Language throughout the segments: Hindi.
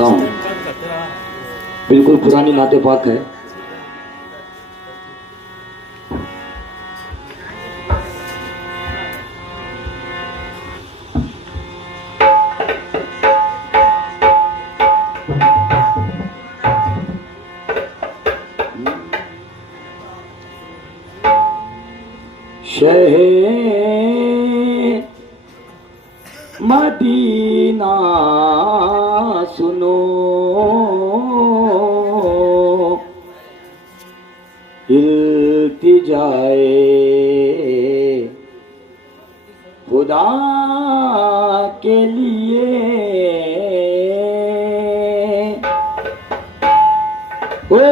चाहता हूँ। बिल्कुल पुरानी नाते पाक है। शहे मदीना सुनो, इल्तिजाए खुदा के लिए,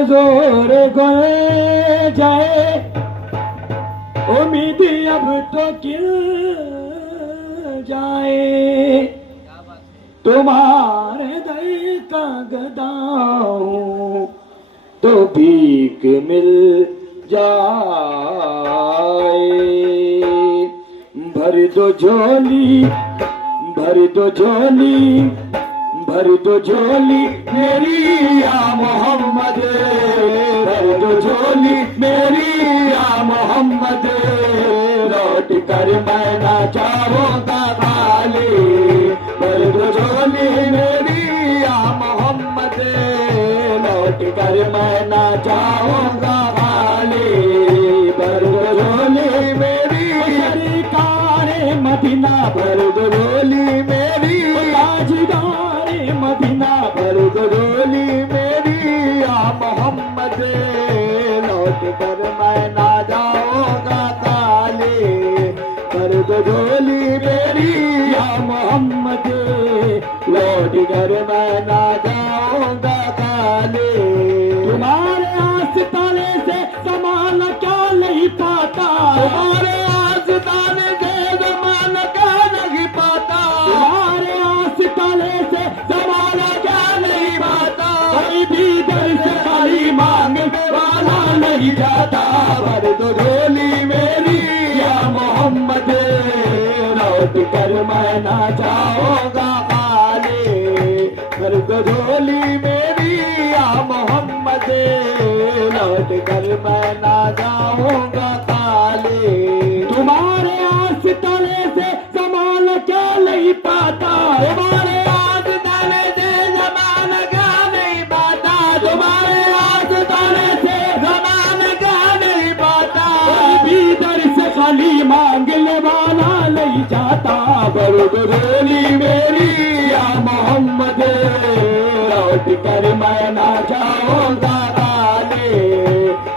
जोर गुल जाए उम्मीद अब तो गिर जाए, तुम्हारे दर का गदा हूँ तो भीख मिल जाए। भर दो झोली, भर दो झोली, भर दो झोली मेरी या मोहम्मद, भर दो झोली मेरी या मोहम्मद, लौट कर मैं ना चाहूँगा खाली, भर दो झोली मेरी या मोहम्मद, लौट कर मैं ना चाहूँगा खाली, भर दो झोली मेरी सरकार मदीना, भर दो झोली मेरी ताजदार मदीना, भर दो झोली मेरी या मोहम्मद, लौट कर मैं ना जाऊंगा काले, भर दो झोली मेरी या मोहम्मद, लौट कर मैं ना जाऊंगा काले। तुम्हारे आस्ताने से सामान क्या नहीं पाता, तुम्हारे आस्ताने से सामान क्या नहीं पाता, तुम्हारे आस्ताने से सामान क्या नहीं पाता, कोई भी दर से खाली मांगने वाला नहीं जाता, भर दो झोली मेरी या मोहम्मद, लौट कर मैं ना जाऊंगा खाली, भर दो झोली मेरी या मोहम्मद, लौट कर मैं ना जाऊंगा खाली। तुम्हारे आस्ताने से सामान क्या नहीं पाता, तुम्हारे आस्ताने से सामान क्या नहीं पाता, तुम्हारे आस्ताने से सामान क्या नहीं पाता, कोई भी दर से खाली मांगने वाला नहीं जाता, भर दो झोली मेरी या मोहम्मद, लौट कर मैं ना जाऊंगा खाली,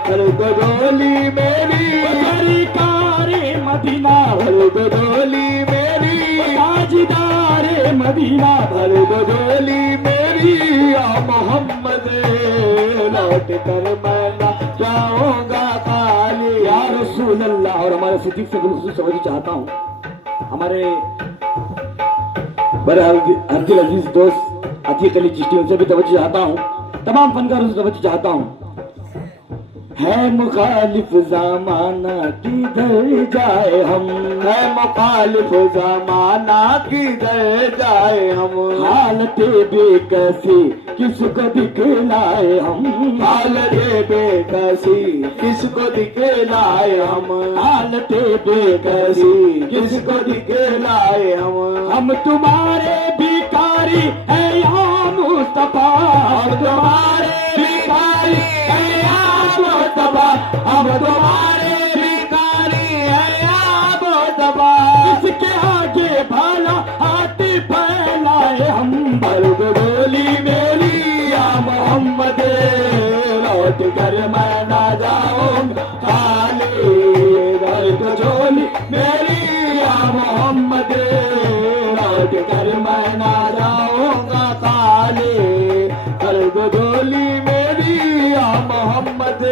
भर दो झोली मेरी सरकार मदीना, भर दो झोली मेरी ताजदार मदीना, भर दो झोली मेरी या मोहम्मद, लौट कर मैं ना जाऊंगा खाली। या रसूल अल्लाह। और हमारे सिद्दीक से बिल्कुल समझ चाहता हूँ, हमारे बड़े अब्दुल अजीज दोस्त अतीक अली चिश्ती, उनसे भी तवज्जो चाहता हूँ, तमाम फनकारों से तवज्जो चाहता हूँ। है मुखालिफ ज़माना किधर जाए हम, है मुखालिफ ज़माना किधर जाए हम, हालत बेकसी किसको दिखलाए हम, हालत बेकसी किसको दिखलाए हम, हालत बेकसी किसको दिखलाए हम तुम्हारे भिखारी है या मुस्तफा, हम तुम्हारे भिखारी है या मुस्तफा, हम तुम्हारे भिखारी है या मुस्तफा, इसके आगे भाला हाथ फैलाए हम, भर दो झोली मेरी या मोहम्मद, लौट कर मैं ना जाऊंगा खाली, भर दो झोली मेरी या मोहम्मद, लौट कर मैं ना जाऊंगा खाली, भर दो झोली मेरी या मोहम्मद,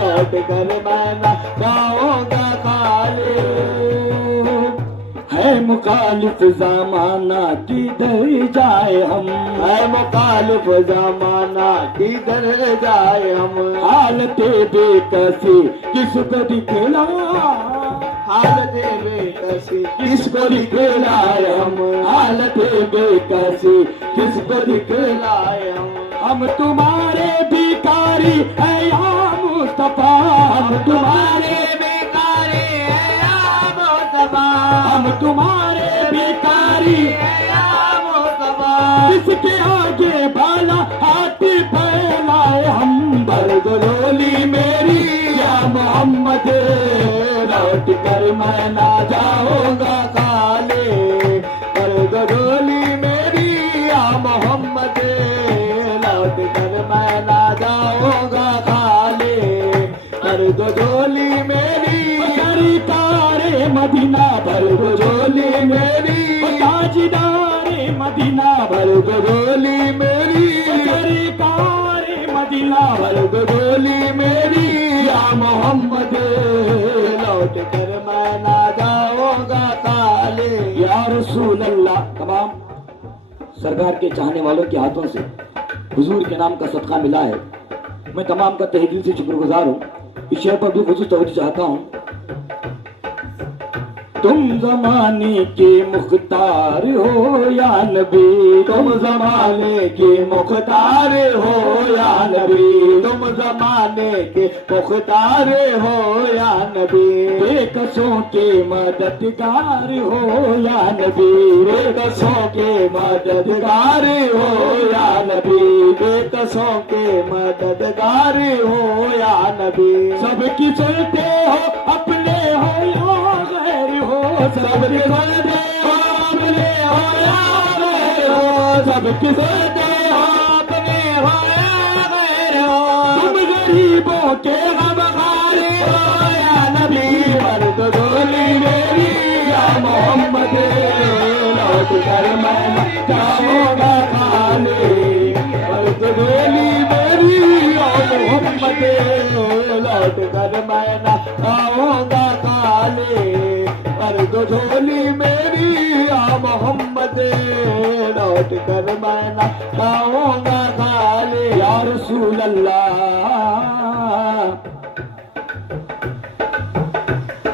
लौट कर मैं ना जाऊंगा खाली। है मुखालिफ ज़माना किधर जाए हम, है मुखालिफ ज़माना किधर जाए हम, हालत बेकसी किसको दिखला हालत बेकसी किसको दिखलाए हम, हालत बेकसी किसको दिखलाए हम तुम्हारे भिखारी है या मुस्तफा, हम तुम्हारे भिखारी है या मुस्तफा, हम तुम्हारे भिखारी है या मुस्तफा, इसके आगे बाला हाथ फैलाए हम, बरगलोली मेरी या मोहम्मद, लौट कर मैं ना जाऊंगा खाले, बरगलोली मेरी या मोहम्मद, लौट कर मैं ना जाऊंगा खाले, बरगलोली मेरी सरकारे मदीना, बरगलोली मेरी ताजदारे मदीना, बरगलोली मेरी सरकारे मदीना, बरगलोली मेरी या मोहम्मद, लौट कर मैं ना जाऊंगा काले। या रसूल अल्लाह, तमाम सरकार के चाहने वालों के हाथों से हुजूर के नाम का सदका मिला है, मैं तमाम का तहे दिल से शुक्रगुजार हूँ। इस शेर पर भी खुसूस तवज्जो चाहता हूँ। तुम जमाने के मुख्तार हो या नबी, तुम जमाने के मुख्तार हो या नबी, तुम जमाने के मुख्तार हो या नबी, बेकसों के मददगार हो या नबी, बेकसों के मददगार हो या नबी, बेकसों के मददगार हो या नबी, सबकी सुनते हो अपने हो या गैर हो, सबके सुनते हो अपने हो या गैर हो, सबके सुनते हो अपने हो या गैर हो, तुम गरीबों के गमखारे हो या नबी, बरगलोली मेरी या मोहम्मद, लौट कर मैं जाऊंगा खाले, बरगलोली मेरी या मोहम्मद, लौट कर मैं ना जाऊंगा खाले, बरगलोली मेरी या मोहम्मद, लौट कर मैं ना जाऊंगा खाले। या रसूल अल्लाह,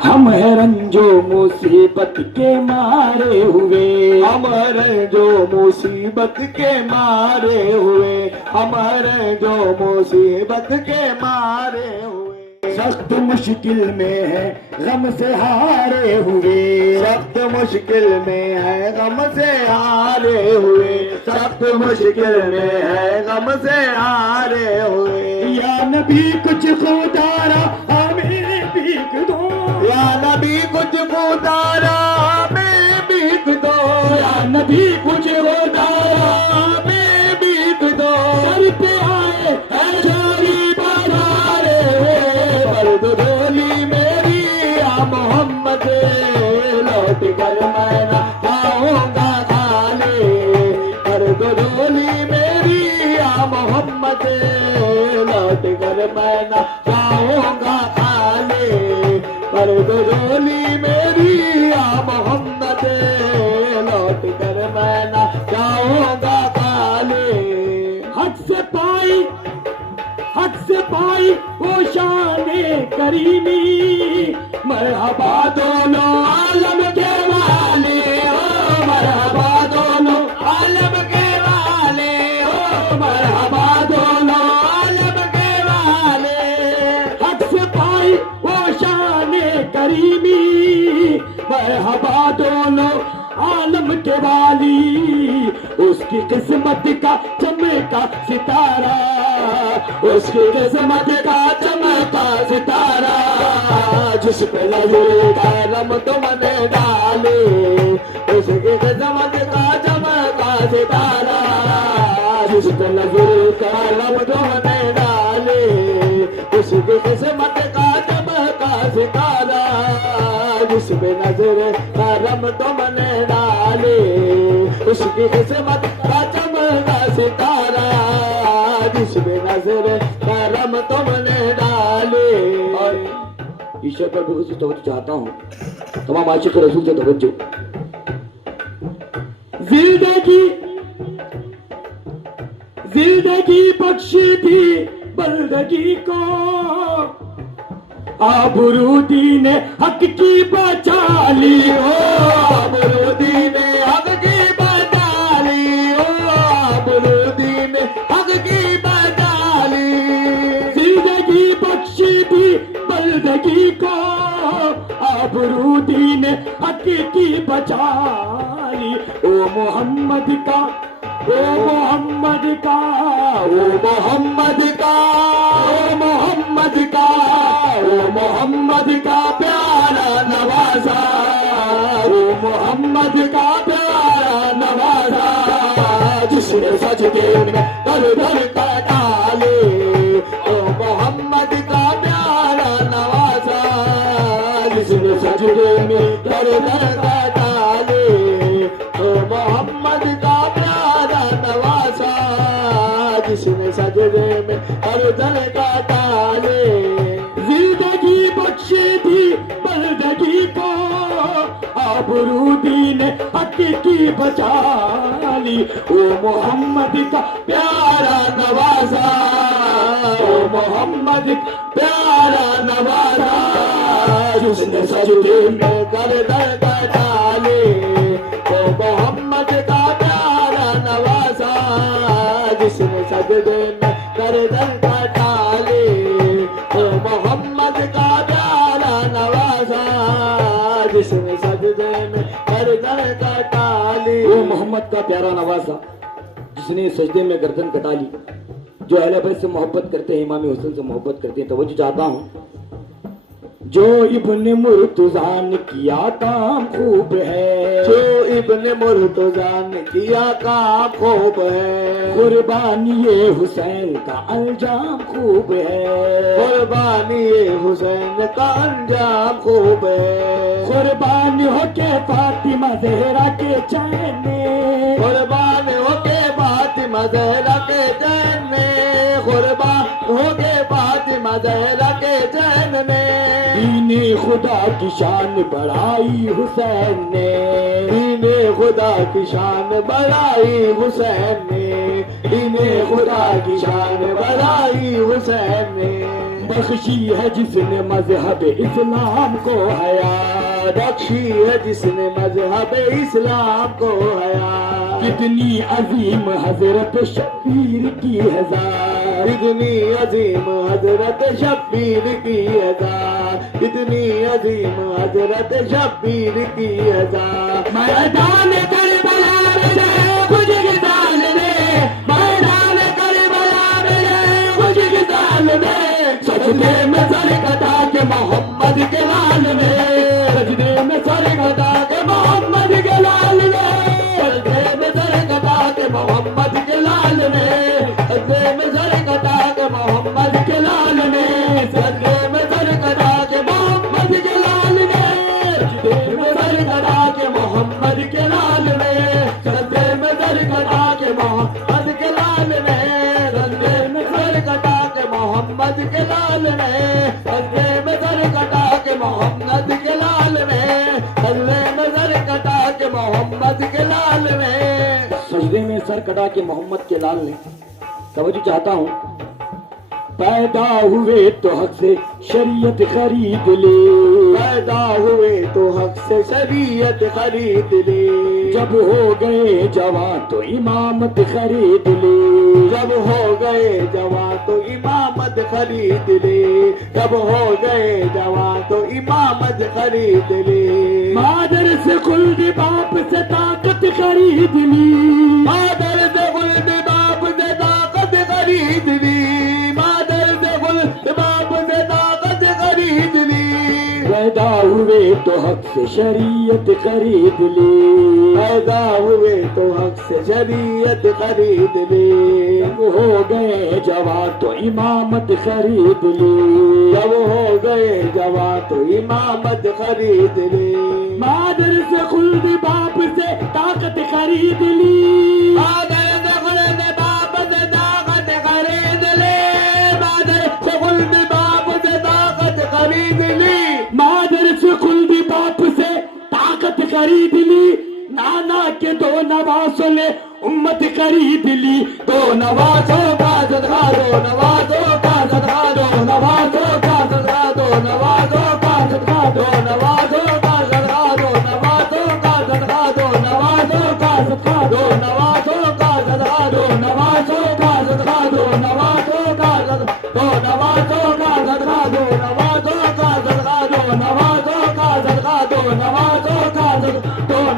हम हैं रंजो मुसीबत के मारे हुए, हम रंजो मुसीबत के मारे हुए, हम रंजो मुसीबत के मारे हुए, सख्त मुश्किल में है गम से हारे हुए, सख्त मुश्किल में है गम से हारे हुए, सख्त मुश्किल में है गम से हारे हुए, या नबी कुछ खुदारा हमें भीख दो, या नबी कुछ खुदारा हमें भीख दो, या नबी कुछ खुदारा हमें भीख दो, सर पे आए हजारी बहारे, बरगलोली मेरी या मोहम्मद, लौट कर मैं ना जाऊंगा खाले, बरगलोली मेरी या मोहम्मद, लौट कर मैं ना जाऊंगा खाले, बरगलोली मेरी या मोहम्मद, लौट कर मैं ना जाऊंगा खाले। हक से पाई वो शाने करीमी, मरहबा दोनों आलम के वाले हो, मरहबा दोनों आलम के वाले हो, मरहबा दोनों आलम के वाले, हक से पाई वो शाने करीमी, मरहबा दोनों आलम के वाली, उसकी किस्मत का चमका सितारा, उसकी किस्मत का चमका सितारा, जिस पे नजर करम तुमने डाले, उसकी किस्मत का चमका सितारा, जिस पे नजर करम तुमने डाले, उसकी किस्मत का चमका सितारा, जिस पे नजर करम तुमने डाले, उसकी किस्मत का चमका सितारा, जिसमें नजर करम तुमने डाले। और ईश्वर पर बहुत सी तवज्जो चाहता हूँ, तमाम आशिक रसूल से तवज्जो। जिंदगी बख्शी थी बंदगी को, आबरूदी ने हक की बचा ली हो, आबरूदी ने हक की बचा ली हो, आबरूदी ने हक की बचा ली। जिंदगी बख्शी दी बंदगी को, आबरूदी ने हक की बचा ली। ओ मोहम्मद का, ओ मोहम्मद का, ओ मोहम्मद का, ओ मोहम्मद का, ओ मोहम्मद का प्यारा नवाजा, ओ मोहम्मद का प्यारा नवाजा, जिसने सजदे में दर दर का डाले। ओ मोहम्मद का प्यारा नवाजा, जिसने सजदे में दर दर का डाले। ओ मोहम्मद का प्यारा नवाजा, जिसने सजदे में हर दल का डाले। जिंदगी बख्शी थी बंदगी को, आबरूदी ने हक की बचा ली। ओ मोहम्मद का प्यारा नवाजा, ओ मोहम्मद प्यारा नवाजा, जिसने सजदे में कर दर का डाले। ओ मोहम्मद का प्यारा नवाजा, जिसने सजदे में कर दर का डाले। ओ मोहम्मद का प्यारा नवाजा, जिसने सजदे में कर दर का डाले। ओ मोहम्मद का प्यारा नवाजा, जिसने सजदे में गर्दन कटा ली। जो अहले बैत से मोहब्बत करते हैं, इमाम हुसैन से मोहब्बत करते हैं, तवज्जो चाहता हूँ। जो इब्ने मुर्तज़ा ने किया काम खूब है, जो इब्ने मुर्तज़ा ने किया काम खूब है। कुर्बानी ये हुसैन का अंजाम खूब है, कुर्बानी ये हुसैन का अंजाम खूब है। कुर्बानी हो के फातिमा ज़हरा के चैन में, कुर्बानी हो के फातिमा ज़हरा के चैन में, कुर्बान हो के फातिमा ज़हरा के चैन में। दीने खुदा की शान बढ़ाई हुसैन ने, दीने खुदा की शान बढ़ाई हुसैन ने, दीने खुदा की शान बढ़ाई हुसैन ने। बख्शी है जिसने मजहब इस्लाम को हया, बख्शी है जिसने मजहब इस्लाम को हया। कितनी अजीम हजरत शब्बीर की हजार, कितनी अजीम हजरत शब्बीर की हजार, कितनी अजीम हजरत शब्बीर की हजार। मैदान करबला में कुछ किसान ने, मैदान करबला में कुछ किसान ने, सजदे में सर कटा के मोहम्मद के लाल में, सजदे में सर कटा के मोहम्मद के लाल में, सजदे में सर कटा के मोहम्मद के लाल में, सजदे में सर कटा के मोहम्मद के लाल में, सजदे में सर कटा के मोहम्मद के लाल में, सजदे में सर कटा के मोहम्मद के लाल में, सजदे में सर कटा के मोहम्मद के लाल में, सजदे में सर कटा के मोहम्मद के लाल में, सजदे में सर कटा के मोहम्मद के लाल में, सजदे में सर कटा के मोहम्मद के लाल में, सजदे में सर कटा के मोहम्मद के लाल ने। तवज्जो चाहता हूँ। पैदा हुए तो हक से शरीयत खरीद ले, पैदा हुए तो हक से शरीयत खरीद ले। जब हो गए जवान तो इमामत खरीद ले, जब हो गए जवान तो इमामत खरीद ले, जब हो गए जवान तो इमामत खरीद ले। मादर से खुल्द बाप से ताकत खरीद ली, मादर से खुल्द बाप से ताकत खरीद ली, मादर से खुल्द बाप से ताकत खरीद ली। पैदा हुए तो हक से शरीयत खरीद ली, पैदा हुए तो हक से शरीयत खरीद ली। जब हो गए जवान तो इमामत खरीद ली, जब हो गए जवान तो इमामत खरीद ली। मादर से खुल्द बाप से ताकत खरीद ली, मादर से खुल्द बाप से ताकत खरीद ली, मादर से खुल्द बाप से ताकत खरीद ली, मादर से खुल्द बाप से ताकत खरीद ली। नाना के दो नवासों ने उम्मत खरीद ली, दो नवासों का सदका, दो नवासों का सदका, दो नवासों का सदका, दो नवासों नवाजों का सदका दो, नवाजों का सदका दो, नवाजों का सदका दो, नवाजों का सदका दो, नवाजों का सदका दो, नवाजों का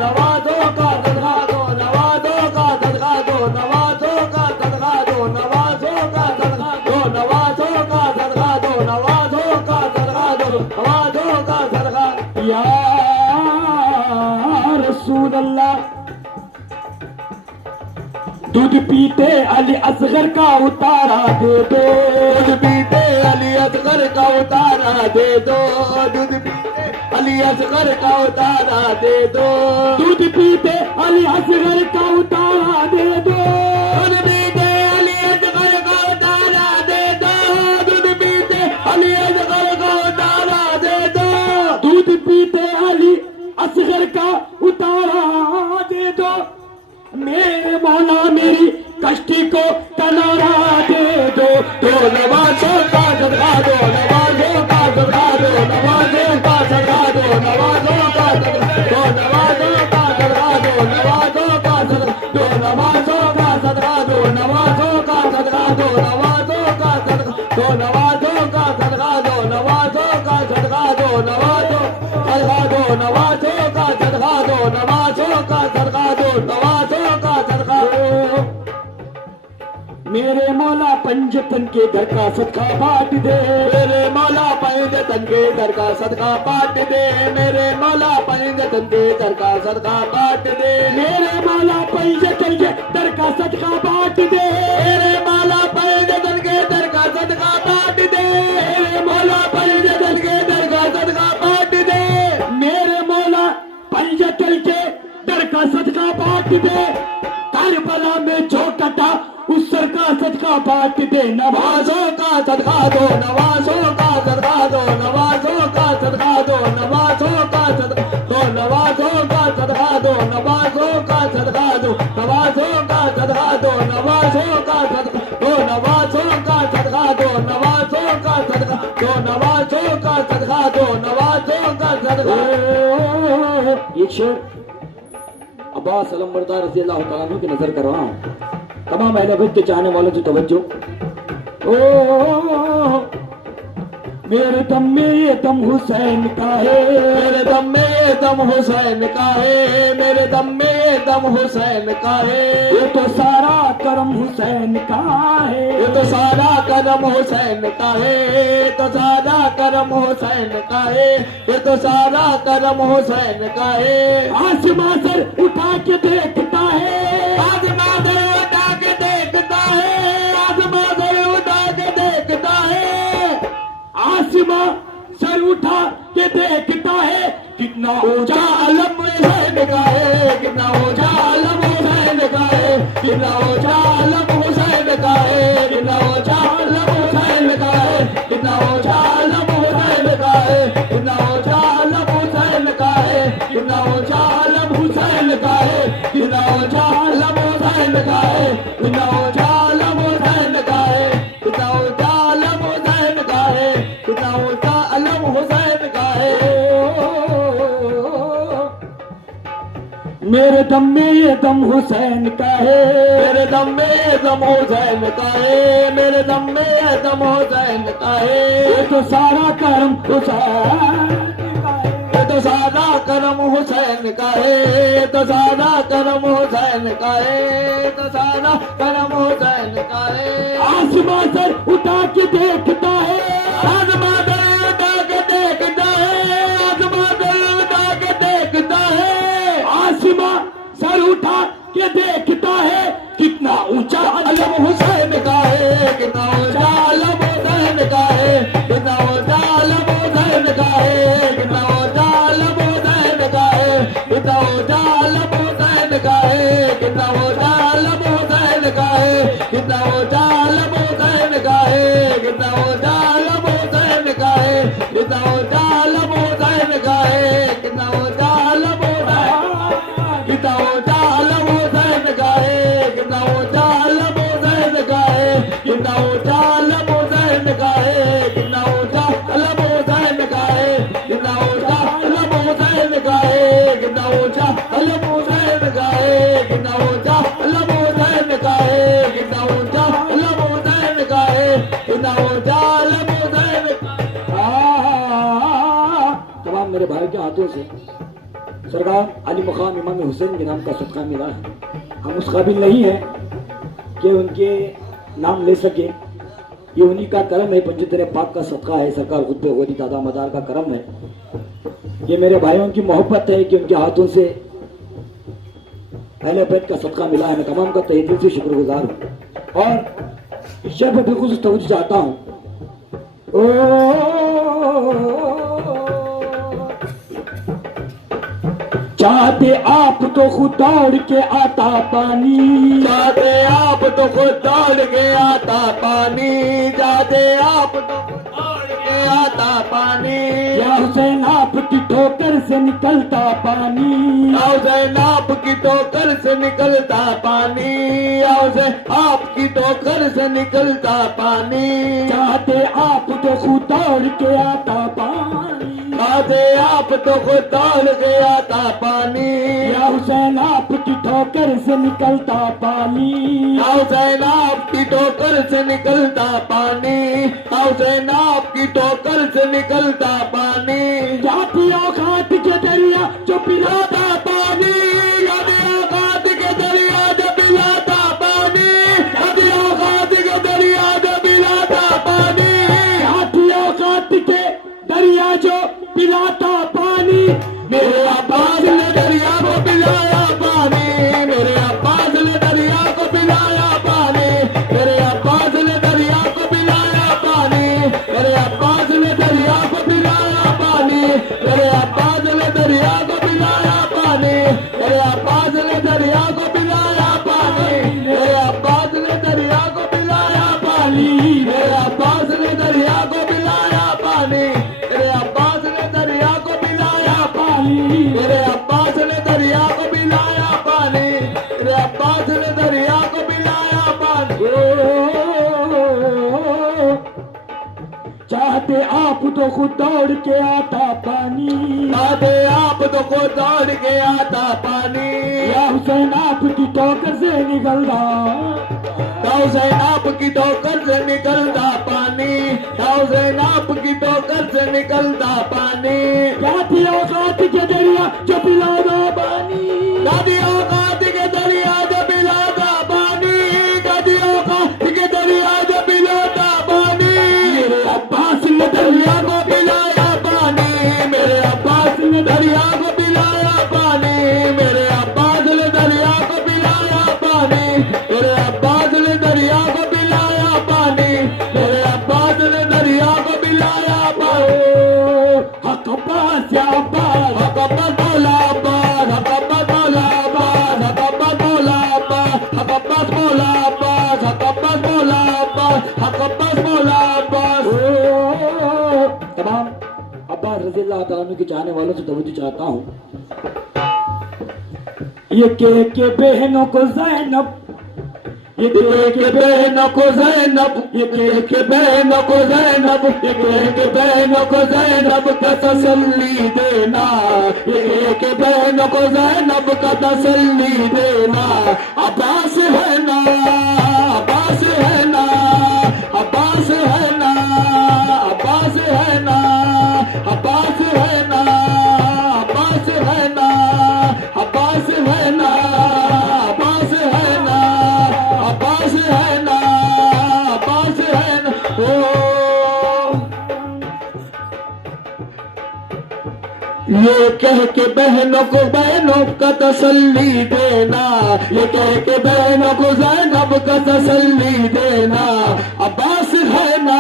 सदका दो, नवाजों का सदका दो, नवाजों का सदका दो, नवाजों का सदका दो, नवाजों का सदका दो, नवाजों का सदका दो, नवाजों का सदका दो, नवाजों का सदका या रसूल अल्लाह। दूध पीते अली असगर का उतारा दे दो, दूध पीते अली असगर का उतारा दे दो, दूध पीते अली असगर का उतारा दे दो, दूध पीते अली असगर का उतारा दे दो, दूध पीते अली असगर का उतारा दे दो, दूध पीते अली असगर का उतारा दे दो, दूध पीते अली असगर का उतारा दे दो। मेरे मौला मेरी कश्ती को किनारा दे दो, दो नवाजों का सदका दो, नवाजों का सदका दो, नवाजों का सदका दो, नवाजों का सदका दो, नवाजों का सदका दो, नवाजों का सदका दो, नवाजों का सदका दो, नवाजों का सदका दो, नवाजों का सदका दो, नवाजों का सदका दो, नवाजों का सदका दो, नवाजों सदका दो, नवाजों का सदका दो, नवाजों का सदका दो, नवाजों का सदका दो। मेरे मौला पंजतन के घर का सदका बांट दे, मेरे मौला पंजतन के घर का सदका बांट दे, मेरे मौला पंजतन के घर का सदका बांट दे, मेरे मौला पंजतन के घर का सदका बांट दे, मेरे मौला पंजतन के घर का सदका बांट दे, मेरे मौला पंजतन के घर का सदका बांट दे, मेरे मौला पंजतन के घर का सदका बांट दे। करबला में जो कटा उस सर का सदका बांट दे, नवाजों का सदका दो, नवाजों का सदका दो, नवाजों का सदका दो, नवाजों का सदका दो, नवाजों का सदका दो, नवाजों का सदका दो, नवाजों का सदका दो, नवाजों का सदका दो, नवाजों का सदका दो, नवाजों का सदका दो, नवाजों का सदका दो, नवाजों का सदका। ये शेर अब्बास अलमबरदार रज़ी अल्लाह तआला अन्हु की नजर कर रहा हूँ। तमाम अहले बैत के चाहने वालों की तवज्जो। ओ मेरे दम में ये दम हुसैन का है, मेरे दम में ये दम हुसैन का है, मेरे दम में ये दम हुसैन का है, ये तो सारा करम हुसैन का है, ये तो सारा करम हुसैन का है, ये तो सारा करम हुसैन का है, ये तो सारा करम हुसैन का है। आसमां सर उठा के देखता है, आसमां सर उठा के देखता है, आसमां सर उठा के देखता है, आसमां सर उठा के देखता है, कितना ऊंचा आलम हुसैन का है, कितना ऊंचा आलम हुसैन का है, कितना ऊंचा आलम हुसैन का है, कितना ऊंचा आलम हुसैन का है, कितना ऊंचा आलम हुसैन का है, कितना ऊंचा आलम हुसैन का है, कितना ऊंचा आलम हुसैन का है, कितना ऊंचा आलम हुसैन का है, कितना ऊंचा आलम हुसैन का है, कितना ऊंचा आलम हुसैन का है, कितना ऊंचा आलम हुसैन का है। मेरे दम में ये दम हुसैन का है, मेरे दम में ये दम हुसैन का है, मेरे दम में ये दम हुसैन का है, ये तो सारा करम हुसैन का है, ये तो सारा करम हुसैन का है, ये तो सारा करम हुसैन का है, ये तो सारा करम हुसैन का है। आसमां सर उठा के देखता है, आसमां सर उठा के देखता है, आसमां सर उठा के देखता है, आसमां सर उठा के देखता है, कितना ऊंचा आलम हुसैन का है, कितना ऊंचा आलम हुसैन का है, कितना ऊंचा आलम हुसैन का है, कितना ऊंचा आलम हुसैन का है, कितना ऊंचा आलम हुसैन का है, कितना ऊंचा आलम हुसैन का है, कितना ऊंचा आलम हुसैन का है, कितना ऊंचा आलम हुसैन का है, कितना ऊंचा आलम हुसैन का है, कितना ऊंचा आलम कितना ऊंचा आलम हुसैन का है, कितना ऊंचा आलम हुसैन का है, कितना ऊंचा आलम हुसैन का है, कितना ऊंचा आलम हुसैन का है, कितना ऊंचा आलम हुसैन का है, कितना ऊंचा आलम हुसैन का है, कितना ऊंचा आलम हुसैन का है, कितना हाथों से सरकार अली मकाम इमाम हुसैन के नाम का सदका मिला है। हम उस काबिल नहीं हैं कि उनके नाम ले सके, ये उन्हीं का करम है, पंजतरे पाक का सदका है, सरकार खुद पे गोदी दादा मदार का करम है। ये मेरे भाइयों की मोहब्बत है कि उनके हाथों से अहले बैत का सदका मिला है। मैं तमाम का तहे दिल से शुक्रगुजार हूँ और इस शहर पर बिल्कुल तवज्जो चाहता हूँ। चाहते आप तो खुद दौड़ के आता पानी, चाहते आप तो खुद दौड़ के आता पानी, चाहते आप तो खुद दौड़ के आता पानी। या हुसैन आपकी ठोकर से निकलता पानी, या हुसैन आपकी ठोकर से निकलता पानी, या हुसैन आपकी ठोकर से निकलता पानी। चाहते आप तो खुद दौड़ के आता पानी, चाहते आप तो खुद दौड़ के आता पानी। या हुसैन आपकी ठोकर से निकलता पानी, या हुसैन आपकी ठोकर से निकलता पानी, या हुसैन आपकी ठोकर से निकलता पानी। जाती औकात के दरिया जो पिलाता पानी, जाती औकात के दरिया जो पिलाता पानी, जाती औकात के दरिया जो पिलाता पानी। जाती औकात के दरिया जो पिलाता पानी। मेरे अब्बास ने दरिया को पिलाया पानी, मेरे अब्बास ने दरिया को पिलाया पानी, मेरे अब्बास ने दरिया को पिलाया पानी, मेरे अब्बास ने दरिया को पिलाया पानी, मेरे अब्बास ने दरिया को पिलाया पानी, मेरे अब्बास ने दरिया को पिलाया पानी, मेरे अब्बास ने दरिया को पिलाया पानी, मेरे अब्बास ने दरिया को पिलाया पानी, मेरे अब्बास ने दरिया को पिलाया पानी, मेरे अब्बास ने दरिया को पिलाया पानी, मेरे अब्बास ने दरिया को पिलाया पानी। चाहते आप तो खुद दौड़ के आता पानी, चाहते आप तो खुद दौड़ के आता पानी। या हुसैन आपकी ठोकर से निकलता, या हुसैन आपकी ठोकर से निकलता पानी, या हुसैन आपकी ठोकर से निकलता पानी। जाती औकात के दरिया जो पिलाता पानी, जाती औकात के दरिया जो पिलाता पानी, जाती औकात के दरिया जो पिलाता पानी। मेरे अब्बास ने दरिया को पिलाया पानी, मेरे अब्बास ने दरिया को पिलाया पानी, मेरे अब्बास ने दरिया को पिलाया पानी, मेरे अब्बास ने दरिया को पिलाया पानी, मेरे अब्बास ने दरिया को पिलाया पानी। हक अब्बास या अब्बास, हक अब्बास मौला अब्बास, हक अब्बास मौला अब्बास, हक अब्बास मौला अब्बास, हक अब्बास मौला अब्बास, हक अब्बास मौला अब्बास, हक अब्बास मौला अब्बास। तमाम अब्बास रज़ी अल्लाह तआला अन्हु के चाहने वालों से तवज्जो चाहता हूँ। ये के बहनों को ज़ैनब, ये के बहनों को ज़ैनब, ये के बहनों को ज़ैनब, ये के बहनों को ज़ैनब का तसल्ली देना, ये के बहनों को ज़ैनब का तसल्ली देना। अब्बास है ना, अब्बास है ना, अब्बास है ना, अब्बास है ना, अब्बास है ना, अब्बास है ना, अब्बास है ना, अब्बास है ना, अब्बास है ना, अब्बास है ना। ये कह के बहनों को बहनों का तसल्ली देना, ये कह के बहनों को ज़ैनब का तसल्ली देना। अब्बास है ना,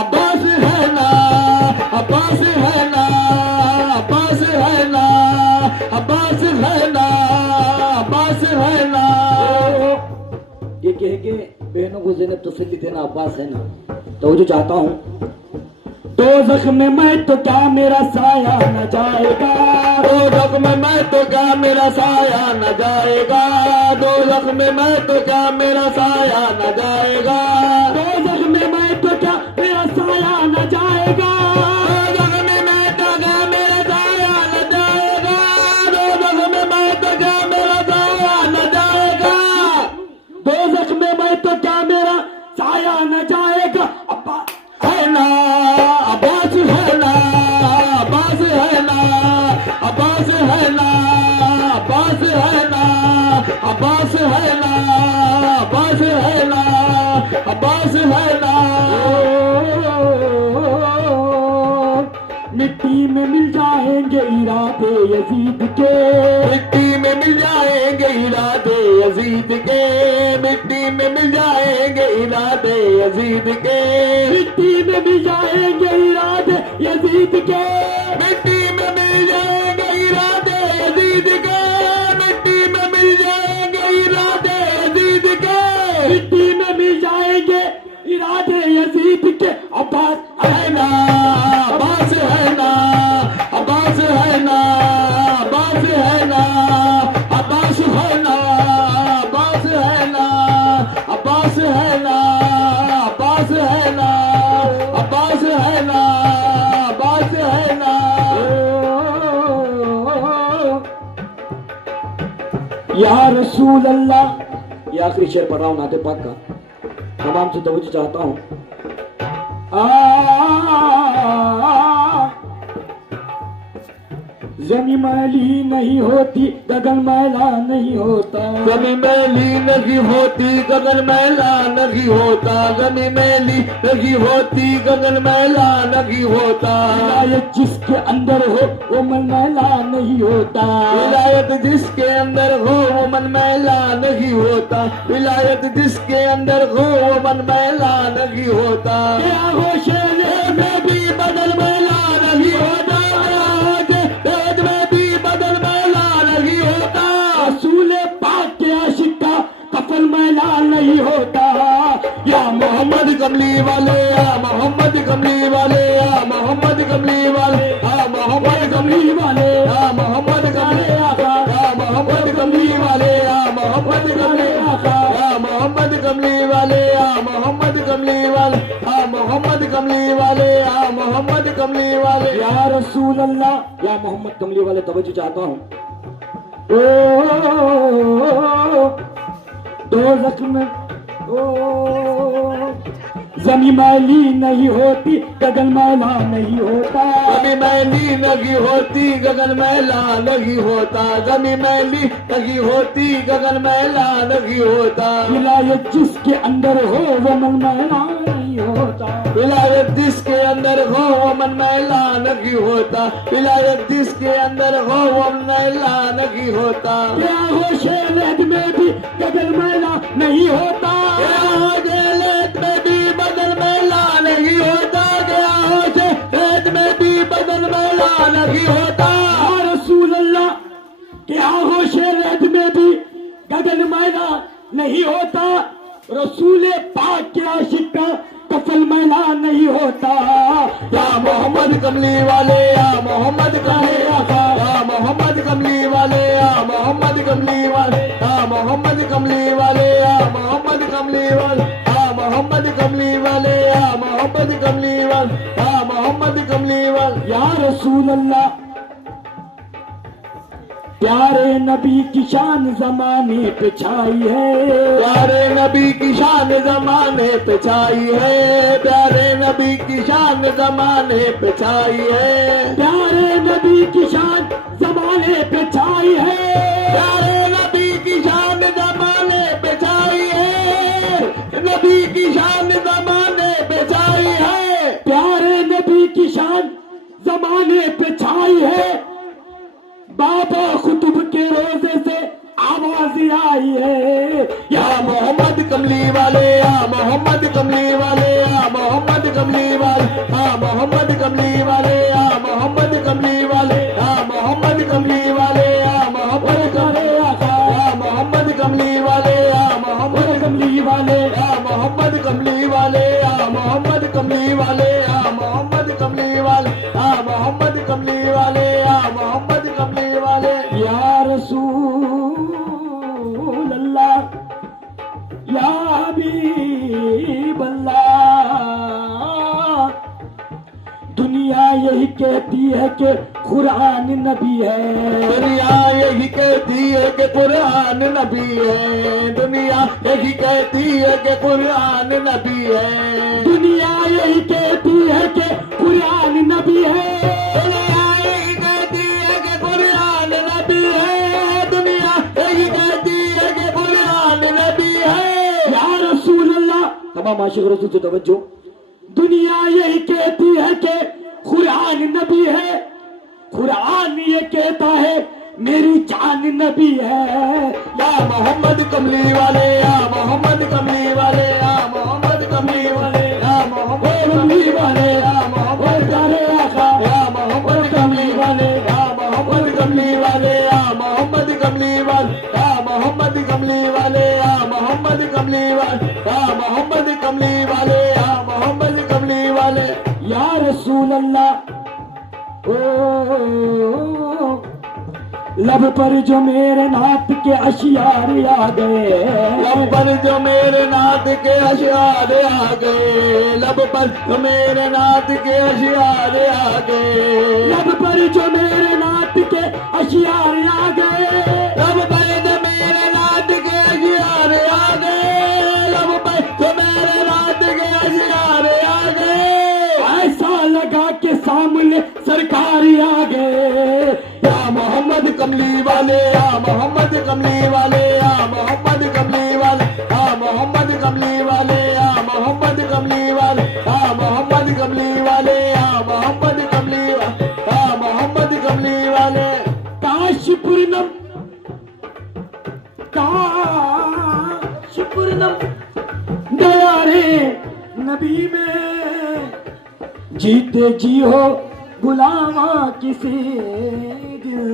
अब्बास है ना, अब्बास है ना, अब्बास है ना, अब्बास है ना, अब्बास है ना। ये कह के बहनों को ज़ैनब तसल्ली देना अब्बास है ना। तवज्जो चाहता हूँ। दोज़ख में मैं तो क्या मेरा साया न जाएगा, दोज़ख में मैं तो क्या मेरा साया न जाएगा, दोज़ख में मैं तो क्या मेरा साया न जाएगा, दोज़ख में मैं तो क्या मेरा साया न जाएगा, दोज़ख में मैं तो क्या मेरा साया न जाएगा, दोज़ख में मैं तो क्या मेरा साया न जाएगा, दोज़ख में मैं तो क्या मेरा साया न जाएगा। अब्बास है ना, अब्बास है ना, अब्बास है ना, इरादे यजीद के, मिट्टी में मिल जाएंगे इरादे यजीद के, मिट्टी में मिल जाएंगे इरादे यजीद के, मिट्टी में मिल जाएंगे इरादे यजीद के, मिट्टी में मिल जाएंगे इरादे यजीद के, मिट्टी में मिल जाएंगे इरादे यजीद के, मिट्टी में मिल जाएंगे इरादे यजीद के। अब्बास है ना अब्बास है ना अब्बास है ना अब्बास है ना अब्बास है ना अब्बास है ना अब्बास है ना अब्बास है ना अब्बास है ना अब्बास है ना। या रसूल अल्लाह, ये आखिरी शेर पढ़ रहा हूँ नाते पाक का, तमाम से तवज्जो चाहता हूँ। ज़मीं मैली नहीं होती गगन मैला नहीं होता, ज़मीं मैली नहीं होती गगन मैला नहीं होता, ज़मीं मैली नहीं होती गगन मैला नहीं होता, विलायत जिसके अंदर हो वो मन मैला नहीं होता, विलायत जिसके अंदर हो वो मन मैला नहीं होता, विलायत जिसके अंदर हो वो मन मैला नहीं होता, क्या हो शेर में भी बदल मैला नहीं होता, वेद में भी बदल मैला नहीं होता, रसूल पाक के आशिक का कफन मैला नहीं होता। या मोहम्मद कमली वाले या मोहम्मद कमली वाले या मोहम्मद कमली वाले या मोहम्मद कमली वाले या मोहम्मद कमली आका या मोहम्मद कमली वाले या मोहम्मद कमली आका या मोहम्मद कमली वाले या मोहम्मद कमली वाले या मोहम्मद कमली वाले या मोहम्मद कमली वाले। या रसूल अल्लाह, या मोहम्मद कमली वाले तवज्जो चाहता हूँ। ओ दो जख्म ओ ज़मीं मैली नहीं होती गगन मैला नहीं होता, ज़मीं मैली नहीं होती गगन मैला नहीं होता, ज़मीं मैली नहीं होती गगन मैला नहीं होता, विलायत जिसके अंदर हो वो मन मैला नहीं होता, विलायत जिसके अंदर हो वो मन मैला नहीं होता, विलायत जिसके अंदर हो वो मन मैला नहीं होता, क्या हो शेर में भी गगन मैला नहीं होता, क्या हो जेलत में भी बदल मैला नहीं होता, क्या हो जेलत में भी बदल मैला नहीं होता। या रसूल अल्लाह, क्या हो शेर में भी गगन मैला नहीं होता, रसूल पाक के आशिक का कफन मैला नहीं होता। या मोहम्मद कमली वाले या मोहम्मद कमली आका या मोहम्मद कमली वाले या मोहम्मद कमली वाले या मोहम्मद कमली वाले या मोहम्मद कमली वाले या मोहम्मद कमली वाले या मोहम्मद कमली वाले या मोहम्मद कमली वाले। या रसूल अल्लाह, प्यारे नबी की शान जमाने पे छाई है, प्यारे नबी की शान जमाने पे छाई है, प्यारे नबी की शान जमाने पे छाई है, प्यारे नबी की शान जमाने पे छाई है, प्यारे नबी की शान जमाने पे छाई है, नबी की शान जमाने पे छाई है, प्यारे नबी की शान जमाने पे छाई है। बाबा कुतुब के रोजे से आवाज आई है, या मोहम्मद कमली वाले या मोहम्मद कमली वाले या मोहम्मद कमली वाले या मोहम्मद कमली वाले या मोहम्मद कमली वाले या मोहम्मद कमली वाले या मोहम्मद कमली आका या मोहम्मद कमली वाले या मोहम्मद कमली वाले या मोहम्मद कमली वाले या मोहम्मद कमली वाले या मोहम्मद कमली वाले या मोहम्मद कमली वाले या मोहम्मद कमली वाले। या रसूल अल्लाह, या हबीब अल्लाह, दुनिया यही कहती है कि कुरान नबी है, दुनिया यही कहती है कि कुरान नबी है, दुनिया यही कहती है कि कुरान नबी है, दुनिया यही कहती है कि कुरान नबी है, दुनिया यही कहती है कि कुरान नबी है, दुनिया यही कहती है कि कुरान नबी है। या रसूल अल्लाह, तमाम आशिक रसूल से तवज्जो, दुनिया यही कहती है कि कुरान नबी है, कुरान ये कहता है मेरी जान नबी है। या मोहम्मद कमली वाले, या मोहम्मद कमली वाले, या मोहम्मद कमली वाले, या मोहम्मद कमली वाले, या मोहम्मद प्यारे आका, या मोहम्मद कमली वाले, या मोहम्मद कमली वाले, या मोहम्मद कमली वाले, या मोहम्मद कमली वाले, या मोहम्मद कमली वाले, या मोहम्मद कमली वाले, या मोहम्मद कमली वाले। या रसूल अल्लाह। ओ लब पर जो मेरे नात के अशियार आ गए, लब पर जो मेरे नाथ के अशियार आ गए, लब पर जो मेरे नाथ के अशियार आ गए, लब पर जो मेरे नात के अशियार आ गए, लब पर जो मेरे नाथ के अशियार आ गए, लब पर जो मेरे नाथ के अशियार आ गए। ऐसा लगा के सामने सरकार आ गए। या मोहम्मद कमली वाले, या मोहम्मद कमली वाले, या मोहम्मद कमली वाले, या मोहम्मद कमली वाले, या मोहम्मद कमली वाले, या मोहम्मद कमली वाले, या मोहम्मद कमली वाले, या मोहम्मद कमली वाले। काशीपुरनम दया रे नबी में, जीते जी हो गुलामा किसी दिल,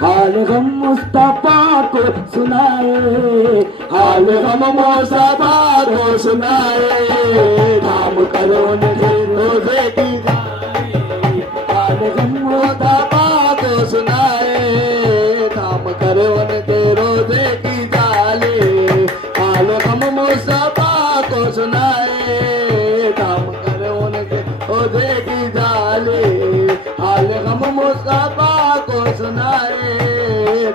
हाल गम मुस्तफा को सुनाए, हाल गम मुस्तफा को सुनाए, नाम करो उनके रोज़े की गाए, हाल गम मुस्तफा को सुनाए, नाम करो उनके रोज़े की जाले, हाल गम मुस्तफा को सुनाए, नाम करो उनके रोज़े की जाले, हाल गम मुस्तफा को सुनाए,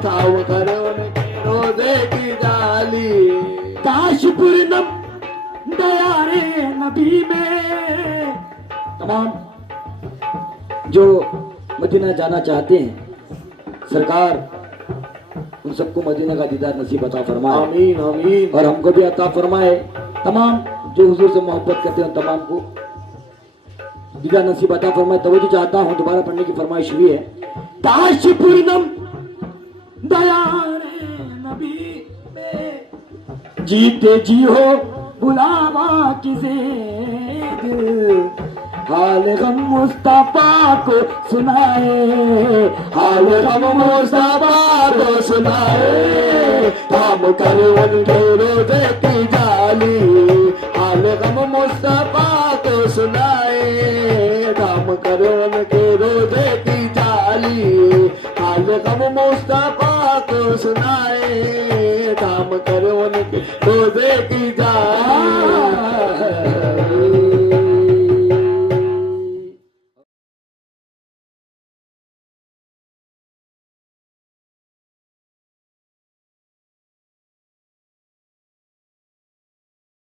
नाम करो उनके रोज़े की जाली। काशीपुरनम दया रे नबी में। तमाम जो मदीना जाना चाहते हैं, सरकार उन सबको मदीना का दीदार नसीब अता फरमाए, आमीन आमीन। और हमको भी अता फरमाए। तमाम जो हुजूर से मोहब्बत करते हैं तमाम को दीदार नसीब अता फरमाए। तवज्जो चाहता हूँ, दोबारा पढ़ने की फरमाइश हुई है। काशीपुरनम दया रे नबी में, जीते जी हो बुलावा किसे दिल, हाल गम मुस्तफा को सुनाए, हाल गम मुस्तफा को सुनाए, काम कर उनके रोज़े की जाली, हाल गम मुस्तफा को सुनाए, काम कर उनके रोज़े की जाली, हाल गम मुस्तफा को सुनाए, काम कर उनके रोज़े की जाली।